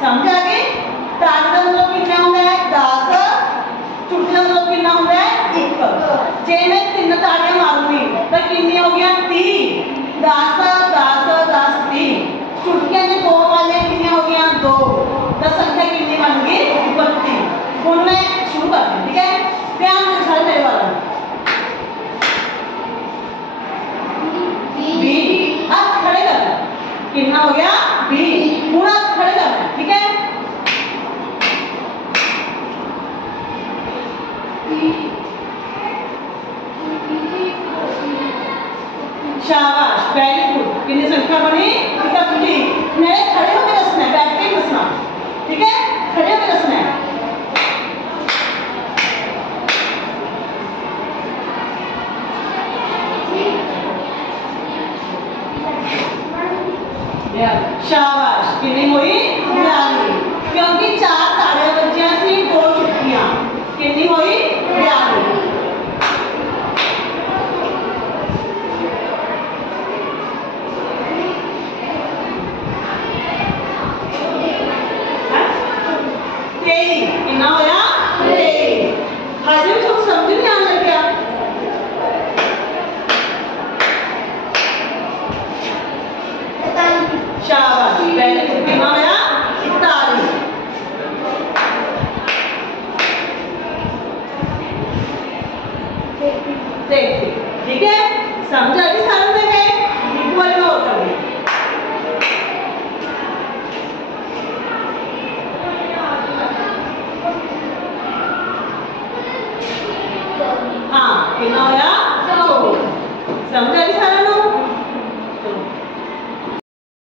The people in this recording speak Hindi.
समझ आ गए? ताड़ी का मतलब कितना होता है 10, चुटकी का मतलब कितना होता है 1। जे मैं 3 ताड़ियां मारूंगी तो कितनी हो गया 30, 10 10 10 30। चुटकियां ने 2 वाले कितने हो गया 2, तो संख्या कितनी बन गई 32। ਹੁਣ मैं शुरू करती हूँ, ठीक है? ध्यान से सारे मेरे वाला 20। हाथ खड़े करना, कितना हो गया 20। पूरा खड़े करना, ठीक है? शाबाश, वेरी गुड। कितनी संख्या बनी 31। मेरे खड़े होकर दसना है, बैठ के दसना, ठीक है? खड़े होकर दसना है। शाबाश, कितनी हुई 42। क्योंकि 4 ताड़ियां बजियां सी 2 चुटकियां, कितनी हुई 42। कितना होया 23। हाजिर कुछ समझ नहीं आने लगा। शाबाश, पहले कितना होया 41। ठीक है? समझ आ गई सारे जगह इक्वल में होता है। हाँ, कितना